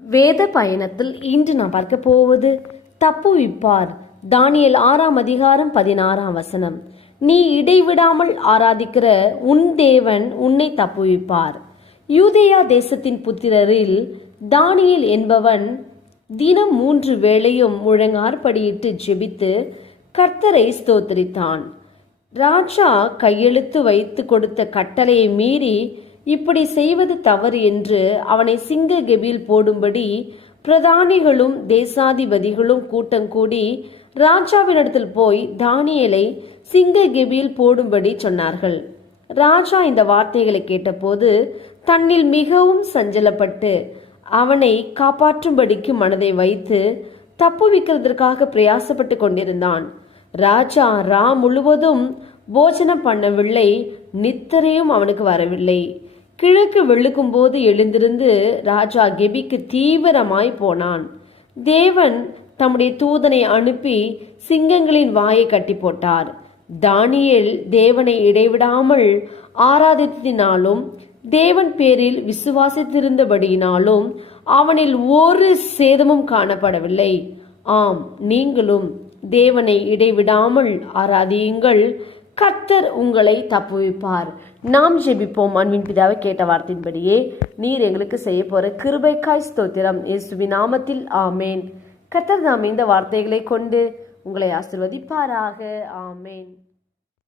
வேத பயணத்தில் இன்று நாம் பார்க்க போவது தப்புவிப்பார். தானியேல் 6ஆம் அதிகாரம் 16ஆம் வசனம். நீ இடைவிடாமல் ஆராதிக்கிற உன் தேவன் உன்னை தப்புவிப்பார். யூதேயா தேசத்தின் புத்திரரில் தானியேல் என்பவன் தினம் 3 வேளையும் முழங்கார்படியிட்டு ஜெபித்து கர்த்தரை ஸ்தோத்திரித்தான். ராஜா கையெழுத்து வைத்து கொடுத்த கட்டளையை மீறி இப்படி செய்வது தவறு என்று அவனை சிங்க கெபியில் போடும்படி பிரதானிகளும் தேசாதிபதிகளும் கூட்டம் கூடி ராஜாவினிடத்தில் போய் தானியேலை சிங்க கெபியில் போடும்படி சொன்னார்கள். ராஜா இந்த வார்த்தைகளை கேட்டபோது தன்னில் மிகவும் சஞ்சலப்பட்டு அவனை காப்பாற்றும்படிக்கு மனதை வைத்து தப்புவிக்கிறதற்காக பிரயாசப்பட்டு கொண்டிருந்தான். ராஜா முழுவதும் போஜனம் பண்ணவில்லை, நித்திரையும் அவனுக்கு வரவில்லை. கிழக்கு வெளுக்கும் போது எழுந்திருந்து ராஜா கெபிக்கு தீவிரமாய் போனான். தேவன் தம்முடைய தூதனை அனுப்பி சிங்கங்களின் வாயை கட்டி போட்டார். தானியேல் தேவனை இடைவிடாமல் ஆராதித்தினாலும் தேவன் பேரில் விசுவாசித்திருந்தபடியினாலும் அவனில் ஒரு சேதமும் காணப்படவில்லை. ஆம், நீங்களும் தேவனை இடைவிடாமல் ஆராதியுங்கள், கர்த்தர் உங்களை தப்புவிப்பார். நாம் ஜெபிப்போம். அன்பின் பிதாவை, கேட்ட வார்த்தையின்படியே நீர் எங்களுக்கு செய்ய போற கிருபைக்காய் ஸ்தோத்திரம். இயேசுவின் நாமத்தில் ஆமேன். கர்த்தர் தாம் இந்த வார்த்தைகளை கொண்டு உங்களை ஆசீர்வதிப்பாராக. ஆமேன்.